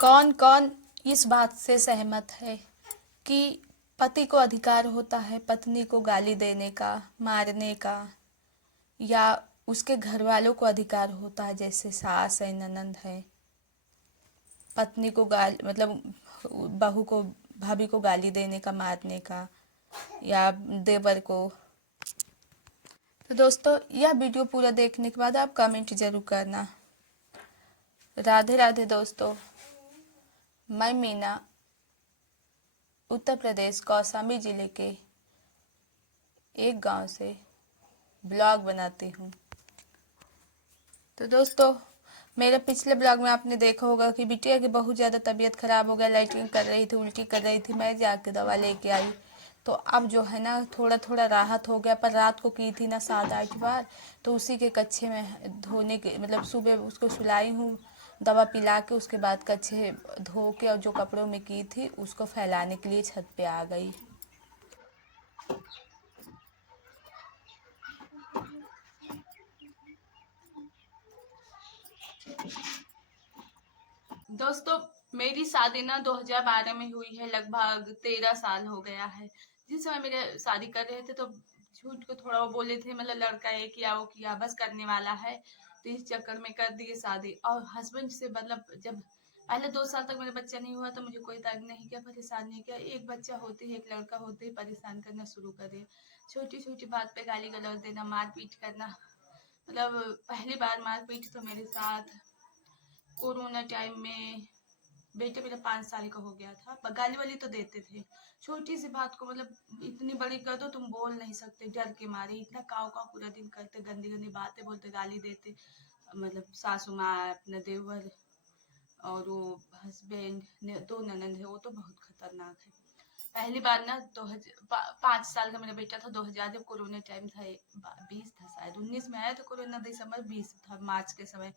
कौन कौन इस बात से सहमत है कि पति को अधिकार होता है पत्नी को गाली देने का, मारने का, या उसके घर वालों को अधिकार होता है जैसे सास है, ननंद है, पत्नी को गाल मतलब बहू को, भाभी को गाली देने का, मारने का, या देवर को। तो दोस्तों, यह वीडियो पूरा देखने के बाद आप कमेंट जरूर करना। राधे राधे दोस्तों। मैं मीना उत्तर प्रदेश कौशाम्बी जिले के एक गांव से ब्लॉग बनाती हूँ। तो दोस्तों, मेरे पिछले ब्लॉग में आपने देखा होगा कि बिटिया की बहुत ज़्यादा तबीयत खराब हो गया, लैट्रिन कर रही थी, उल्टी कर रही थी, मैं जाके दवा लेके आई। तो अब जो है ना थोड़ा थोड़ा राहत हो गया, पर रात को की थी ना 7-8 बार, तो उसी के कच्छे में धोने के मतलब सुबह उसको सुलाई हूँ, दवा पिला के उसके बाद कच्छे धो के और जो कपड़ों में की थी उसको फैलाने के लिए छत पे आ गई। दोस्तों, मेरी शादी ना 2012 में हुई है, लगभग 13 साल हो गया है। जिस समय मेरे शादी कर रहे थे तो झूठ को थोड़ा वो बोले थे, मतलब लड़का ये किया वो किया बस करने वाला है, तो इस चक्कर में कर दिए शादी। और हस्बैंड से मतलब जब पहले 2 साल तक मेरा बच्चा नहीं हुआ तो मुझे कोई तंग नहीं किया, परेशान नहीं किया। एक बच्चा होते ही, एक लड़का होते ही परेशान करना शुरू कर दिया। छोटी छोटी बात पे गाली गलौज देना, मारपीट करना। मतलब पहली बार मारपीट तो मेरे साथ कोरोना टाइम में, बेटा मेरा 5 साल का हो गया था, गाली वाली तो देते थे। छोटी सी बात को मतलब इतनी बड़ी कर दो, तुम बोल नहीं सकते, डर के मारे इतना काव काव पूरा दिन करते, गंदी गंदी बातें बोलते, गाली देते। मतलब सासू माँ, अपना देवर और वो हस्बैंड, दो ननंद है, वो तो बहुत खतरनाक है। पहली बार ना 5 साल का मेरा बेटा था, 2000 जब कोरोना टाइम था, 20 था शायद, 19 में आया था कोरोना, दिसंबर 20 था, मार्च के समय,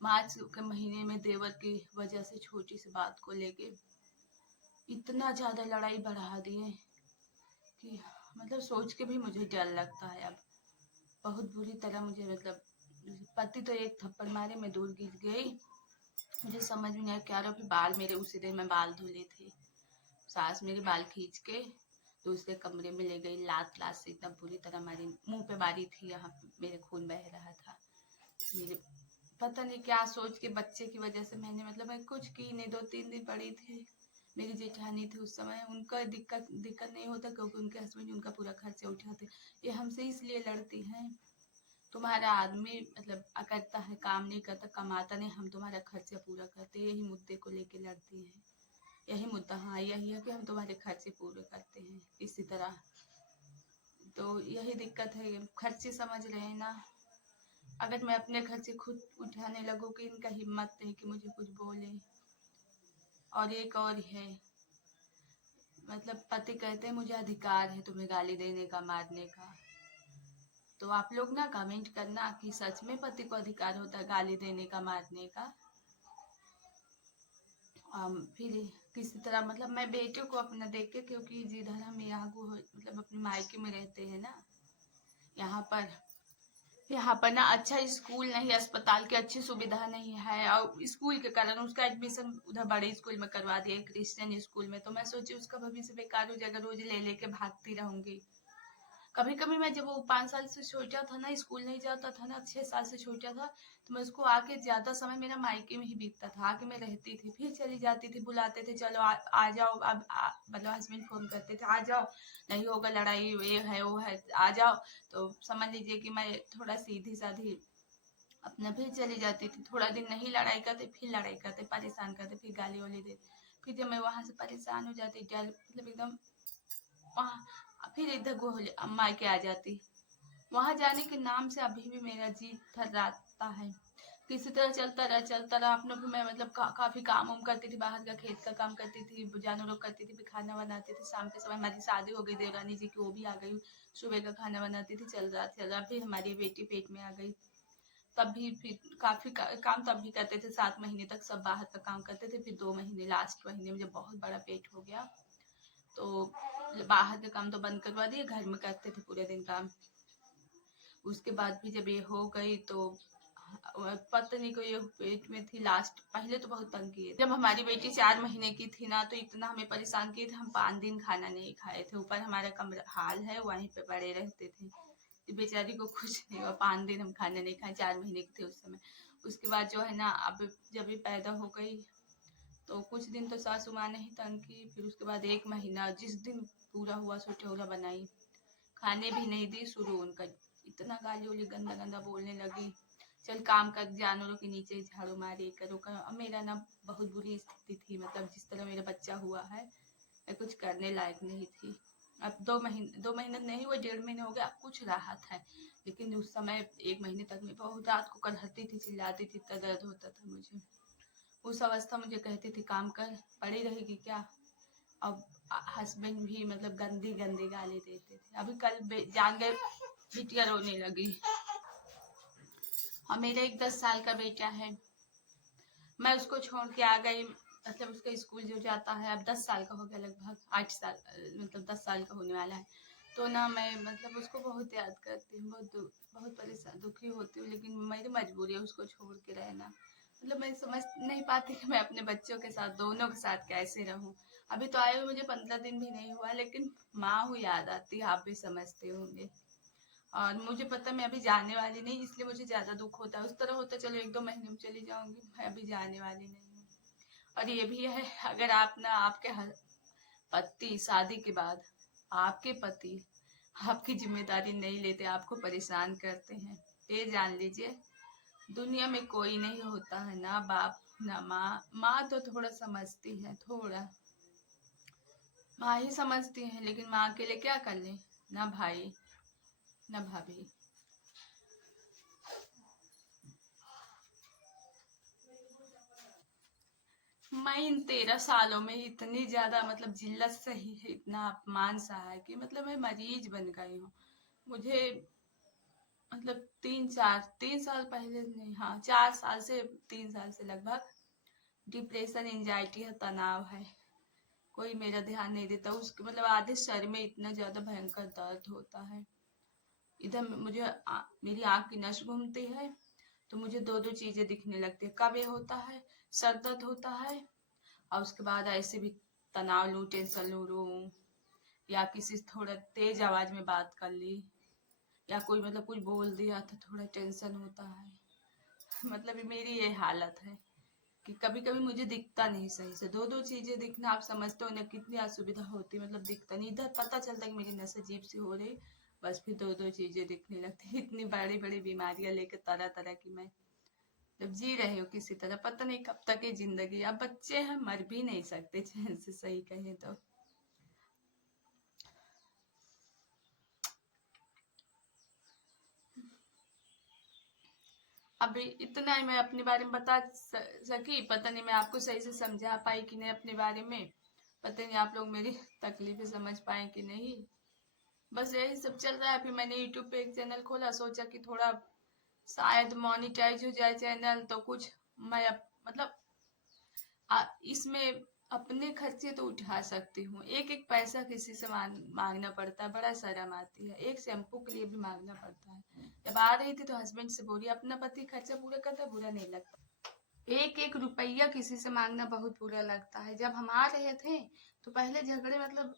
मार्च के महीने में देवर की वजह से छोटी सी बात को लेके इतना ज्यादा लड़ाई बढ़ा दिए कि मतलब सोच के भी मुझे डर लगता है अब। बहुत बुरी तरह मुझे मतलब, पति तो एक थप्पड़ मारे, मैं दूर गिर गई। मुझे समझ में नहीं आया क्या रहा, फिर बाल मेरे उसी दिन मैं बाल धुले थे, सास मेरे बाल खींच के दूसरे कमरे में ले गई, लात लात से एकदम बुरी तरह मारी, मुंह पे मारी थी, यहाँ पे मेरे खून बह रहा था। मेरे पता नहीं क्या सोच के, बच्चे की वजह से मैंने मतलब मैं कुछ की नहीं, 2-3 दिन पड़ी थी। मेरी जेठानी थी उस समय, उनका दिक्कत दिक्कत नहीं होता क्योंकि उनके हस्बैंड उनका पूरा खर्चा उठाते। ये हमसे इसलिए लड़ती हैं, तुम्हारा आदमी मतलब करता है काम नहीं करता, कमाता नहीं, हम तुम्हारा खर्चा पूरा करते, यही मुद्दे को लेके लड़ती हैं। यही मुद्दा, हाँ यही है कि हम तुम्हारे खर्चे पूरे करते हैं इसी तरह। तो यही दिक्कत है, खर्चे समझ रहे हैं ना। अगर मैं अपने खर्चे खुद उठाने लगूँ कि इनका हिम्मत नहीं कि मुझे कुछ बोले। और एक और है, मतलब पति कहते हैं मुझे अधिकार है तुम्हें गाली देने का, मारने का। तो आप लोग ना कमेंट करना कि सच में पति को अधिकार होता है गाली देने का, मारने का। फिर किसी तरह मतलब मैं बेटे को अपना देख के, क्योंकि जिधर हम यहाँ को मतलब अपने मायके में रहते हैं ना, यहाँ पर ना अच्छा स्कूल नहीं, अस्पताल की अच्छी सुविधा नहीं है, और स्कूल के कारण उसका एडमिशन उधर बड़े स्कूल में करवा दिया, क्रिश्चियन स्कूल में। तो मैं सोची उसका भविष्य बेकार हो जाएगा, रोज ले लेके भागती रहूंगी। कभी कभी मैं, जब वो 5 साल से छोटा था ना, स्कूल नहीं जाता था ना, 6 साल से छोटा था, तो मैं उसको आके ज्यादा समय मेरा मायके में ही बीतता था, आके मैं रहती थी, फिर चली जाती थी, बुलाते थे चलो आ जाओ, अब मतलब हस्बैंड फोन करते थे आ जाओ, नहीं होगा लड़ाई, ये है वो है, आ जाओ। तो समझ लीजिए कि मैं थोड़ा सीधी साधी अपना फिर चली जाती थी। थोड़ा दिन नहीं लड़ाई करते, फिर लड़ाई करते, परेशान करते, फिर गाली वाली देते। फिर जब मैं वहां से परेशान हो जाती, डर मतलब एकदम वहाँ, फिर इधर मायके आ जाती। वहां जाने के नाम से अभी भी मेरा जी थर्राता है। किसी तरह चलता रहा अपनों भी। मैं मतलब काफी काम उम करती थी, बाहर का खेत का काम करती थी, जानवरों करती थी, फिर खाना बनाती थी। शाम के समय हमारी शादी हो गई, देवरानी जी की, वो भी आ गई, सुबह का खाना बनाती थी, चल रहा। फिर हमारी बेटी पेट में आ गई, तब भी फिर काफी काम तब भी करते थे, 7 महीने तक सब बाहर का काम करते थे। फिर 2 महीने, लास्ट महीने में जब बहुत बड़ा पेट हो गया तो बाहर के काम तो बंद करवा दिए, घर में करते थे पूरे दिन काम। उसके बाद भी जब ये हो गई तो पत्नी को ये पेट में थी लास्ट, पहले तो बहुत तंग किए। जब हमारी बेटी 4 महीने की थी ना, तो इतना हमें परेशान किए थे, हम 5 दिन खाना नहीं खाए थे। ऊपर हमारा कमरा हाल है, वहीं पे पड़े रहते थे। बेचारी को कुछ नहीं हुआ, 5 दिन हम खाना नहीं खाए, 4 महीने के थे उस समय। उसके बाद जो है ना, अब जब ये पैदा हो गई तो कुछ दिन तो सासू माँ ने ही तंग की। फिर उसके बाद 1 महीना जिस दिन पूरा हुआ सुठौरा बनाई, खाने भी नहीं दी। शुरू उनका इतना गाली उली गंदा गंदा बोलने लगी, चल काम कर, जानवरों के नीचे झाड़ू मारे करो कर। अब मेरा ना बहुत बुरी स्थिति थी, मतलब जिस तरह मेरा बच्चा हुआ है, मैं कुछ करने लायक नहीं थी। अब 2 महीने नहीं हुए, 1.5 महीने हो गया, अब कुछ राहत है। लेकिन उस समय 1 महीने तक मैं बहुत रात को करहती थी, चिल्लाती थी, इतना दर्द होता था मुझे। उस अवस्था मुझे कहती थी काम कर, पड़ी रहेगी क्या। अब हस्बैंड भी मतलब गंदी गंदी गाली देते थे। अभी कल जान गए, बिटिया रोने लगी। और मेरा एक 10 साल का बेटा है, मैं उसको छोड़ के आ गई। मतलब उसका स्कूल जो जाता है, अब 10 साल का हो गया, लगभग 8 साल, मतलब 10 साल का होने वाला है। तो ना मैं मतलब उसको बहुत याद करती हूँ, बहुत परेशान दुखी होती हूँ। लेकिन मेरी मजबूरी है उसको छोड़ के रहना। मतलब मैं समझ नहीं पाती कि मैं अपने बच्चों के साथ, दोनों के साथ कैसे रहूं। अभी तो आए हुए मुझे 15 दिन भी नहीं हुआ, लेकिन माँ हूँ, याद आती है, आप भी समझते होंगे। और मुझे पता मैं अभी जाने वाली नहीं, इसलिए मुझे ज़्यादा दुख होता है। उस तरह होता चलो 1-2 महीने में चली जाऊंगी, मैं अभी जाने वाली नहीं हूँ। और ये भी है, अगर आप ना, आपके पति शादी के बाद, आपके पति आपकी जिम्मेदारी नहीं लेते, आपको परेशान करते हैं, ये जान लीजिए दुनिया में कोई नहीं होता है, ना बाप ना माँ। माँ तो थोड़ा समझती है, थोड़ा माँ ही समझती है, लेकिन माँ के लिए क्या कर ले, ना भाई ना भाभी। मैं इन 13 सालों में इतनी ज्यादा मतलब जिल्लत सही है, इतना अपमान सहा है कि मतलब मैं मरीज बन गई हूँ। मुझे मतलब 3 साल पहले नहीं, हाँ 4 साल से, 3 साल से लगभग डिप्रेशन, एंजाइटी है, तनाव है। कोई मेरा ध्यान नहीं देता। उसके मतलब आधे शरीर में इतना ज्यादा भयंकर दर्द होता है। इधर मुझे मेरी आँख की नस घूमती है, तो मुझे 2-2 चीजें दिखने लगती है। कब ये होता है, सर दर्द होता है, और उसके बाद ऐसे भी तनाव लूँ, टेंशन लूँ, या किसी से थोड़ा तेज आवाज में बात कर ली, या कोई मतलब कुछ बोल दिया तो थोड़ा टेंशन होता है। मतलब मेरी ये हालत है कि कभी कभी मुझे दिखता नहीं सही से। 2-2 चीजें दिखना, आप समझते हो ना कितनी असुविधा होती, मतलब दिखता नहीं। इधर पता चलता कि मेरी नस अजीब सी हो रही, बस फिर 2-2 चीजें दिखने लगती। इतनी बड़ी बड़ी बीमारियां लेकर तरह तरह की मैं जब जी रही हूँ किसी तरह, पता नहीं कब तक ये जिंदगी। अब बच्चे हैं, मर भी नहीं सकते चैन से, सही कहें तो। अभी इतना ही मैं अपने बारे में बता सकी। पता नहीं मैं आपको सही से समझा पाई कि नहीं अपने बारे में, पता नहीं आप लोग मेरी तकलीफें समझ पाए कि नहीं। बस यही सब चल रहा है। फिर मैंने यूट्यूब पे एक चैनल खोला, सोचा कि थोड़ा शायद मोनिटाइज हो जाए चैनल, तो कुछ मैं मतलब इसमें अपने खर्चे तो उठा सकती हूँ। एक एक पैसा किसी से मांगना पड़ता है, बड़ा शर्म आती है। एक शैम्पू के लिए भी मांगना पड़ता है। जब आ रही थी तो हस्बैंड से बोली, अपना पति खर्चा पूरा करता, बुरा नहीं लगता। एक एक रुपया किसी से मांगना बहुत बुरा लगता है। जब हम आ रहे थे तो पहले झगड़े, मतलब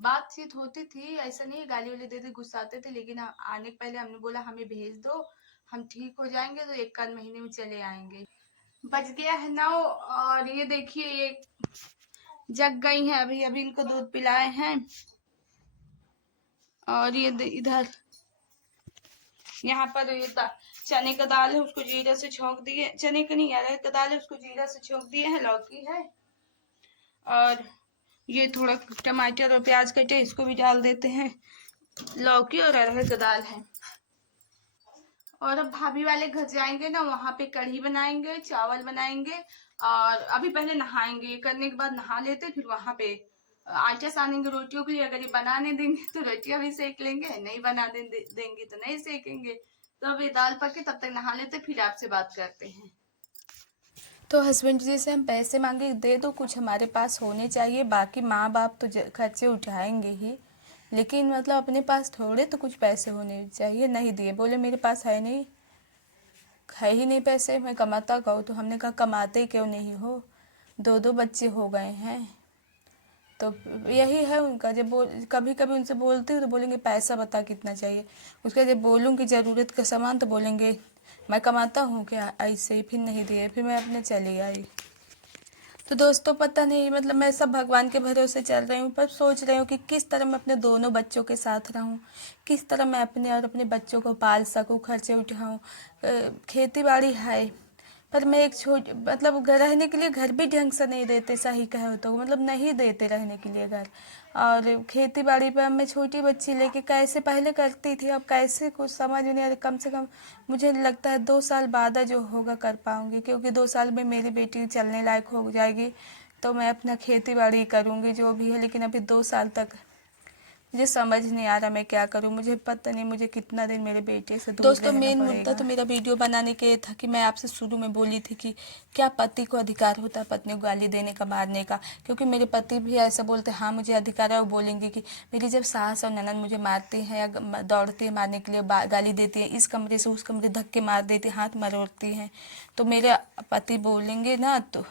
बातचीत होती थी, ऐसा नहीं गाली वाली देते, गुस्साते थे, लेकिन आने के पहले हमने बोला हमें भेज दो, हम ठीक हो जाएंगे तो 1 आध महीने में चले आएंगे। बच गया है 9। और ये देखिए, ये जग गई हैं, अभी अभी इनको दूध पिलाए हैं। और ये इधर यहाँ पर ये चने का दाल है, उसको जीरा से छोंक दिए, चने का नहीं, अरहर का दाल है, उसको जीरा से छोंक दिए हैं। लौकी है, और ये थोड़ा टमाटर और प्याज कटे, इसको भी डाल देते हैं। लौकी और अरहर का दाल है। और अब भाभी वाले घर जाएंगे ना, वहां पे कढ़ी बनाएंगे, चावल बनाएंगे। और अभी पहले नहाएंगे, करने के बाद नहा लेते, फिर वहां पे आटा सानेंगे रोटियों के लिए। अगर ये बनाने देंगे तो रोटियां भी सेक लेंगे, नहीं देंगे तो नहीं सेकेंगे। तो अब ये दाल पके, तब तक नहा लेते, फिर आपसे बात करते हैं। तो हस्बैंड जी से हम पैसे मांगे, दे दो, कुछ हमारे पास होने चाहिए। बाकी माँ बाप तो खर्चे उठाएंगे ही, लेकिन मतलब अपने पास थोड़े तो कुछ पैसे होने चाहिए। नहीं दिए, बोले मेरे पास है नहीं। है ही नहीं पैसे, मैं कमाता कहूँ तो हमने कहा कमाते क्यों नहीं हो, 2 बच्चे हो गए हैं। तो यही है उनका, जब कभी कभी उनसे बोलती हूँ तो बोलेंगे पैसा बता कितना चाहिए, उसके जब बोलूँगी ज़रूरत का सामान तो बोलेंगे मैं कमाता हूँ क्या, ऐसे ही फिर नहीं दिए, फिर मैं अपने चली आई। तो दोस्तों पता नहीं, मतलब मैं सब भगवान के भरोसे चल रही हूँ, पर सोच रही हूँ कि किस तरह मैं अपने दोनों बच्चों के साथ रहूँ, किस तरह मैं अपने और अपने बच्चों को पाल सकूँ, खर्चे उठाऊँ। खेती बाड़ी है, पर मैं एक मतलब रहने के लिए घर भी ढंग से नहीं देते, सही कहे तो मतलब नहीं देते रहने के लिए घर। और खेती बाड़ी पर मैं छोटी बच्ची लेके कैसे पहले करती थी, अब कैसे कुछ समझ में नहीं आ रहा। कम से कम मुझे लगता है 2 साल बाद जो होगा कर पाऊँगी, क्योंकि 2 साल में मेरी बेटी चलने लायक हो जाएगी, तो मैं अपना खेती बाड़ी करूँगी जो भी है। लेकिन अभी 2 साल तक मुझे समझ नहीं आ रहा मैं क्या करूं, मुझे पता नहीं मुझे कितना दिन मेरे बेटे से दूर दोस्तों रहना मेन मुद्दा तो मेरा वीडियो बनाने के था कि मैं आपसे शुरू में बोली थी कि क्या पति को अधिकार होता है पत्नी को गाली देने का, मारने का, क्योंकि मेरे पति भी ऐसा बोलते हाँ मुझे अधिकार है। वो बोलेंगे कि मेरी जब सास और ननद मुझे मारती हैं या दौड़ती है मारने के लिए, गाली देती है, इस कमरे से उस कमरे धक्के मार देती, हाथ मरोड़ती हैं, तो मेरे पति बोलेंगे ना, तो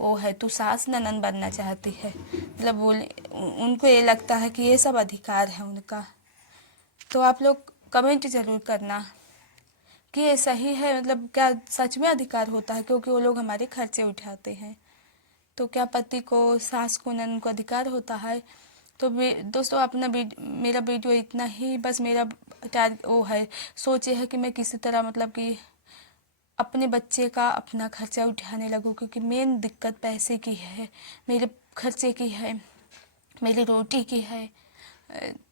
वो है तू सास ननद बनना चाहती है, मतलब बोले उनको ये लगता है कि ये सब अधिकार है उनका। तो आप लोग कमेंट ज़रूर करना कि ये सही है, मतलब क्या सच में अधिकार होता है, क्योंकि वो लोग हमारे खर्चे उठाते हैं। तो क्या पति को, सास को, ननद को अधिकार होता है? तो दोस्तों अपना मेरा वीडियो इतना ही, बस मेरा वो है, सोच ये है कि मैं किसी तरह मतलब कि अपने बच्चे का अपना खर्चा उठाने लगूँ, क्योंकि मेन दिक्कत पैसे की है, मेरे खर्चे की है, मेरी रोटी की है,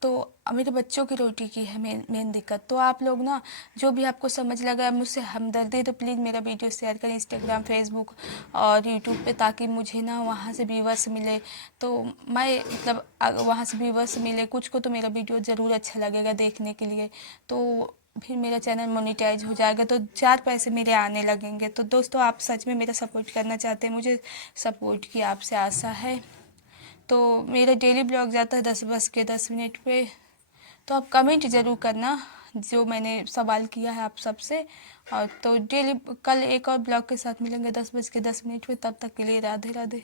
तो मेरे बच्चों की रोटी की है मेन दिक्कत। तो आप लोग ना जो भी आपको समझ लगा मुझसे हमदर्दी, तो प्लीज़ मेरा वीडियो शेयर करें इंस्टाग्राम, फेसबुक और यूट्यूब पे, ताकि मुझे ना वहाँ से व्यूवर्स मिले, तो मैं मतलब वहाँ से व्यूवर्स मिले कुछ को, तो मेरा वीडियो ज़रूर अच्छा लगेगा देखने के लिए, तो फिर मेरा चैनल मोनेटाइज हो जाएगा, तो 4 पैसे मेरे आने लगेंगे। तो दोस्तों आप सच में मेरा सपोर्ट करना चाहते हैं, मुझे सपोर्ट की आपसे आशा है। तो मेरा डेली ब्लॉग जाता है 10:10 पे, तो आप कमेंट ज़रूर करना जो मैंने सवाल किया है आप सबसे। और तो डेली कल एक और ब्लॉग के साथ मिलेंगे 10:10 पे, तब तक के लिए राधे राधे।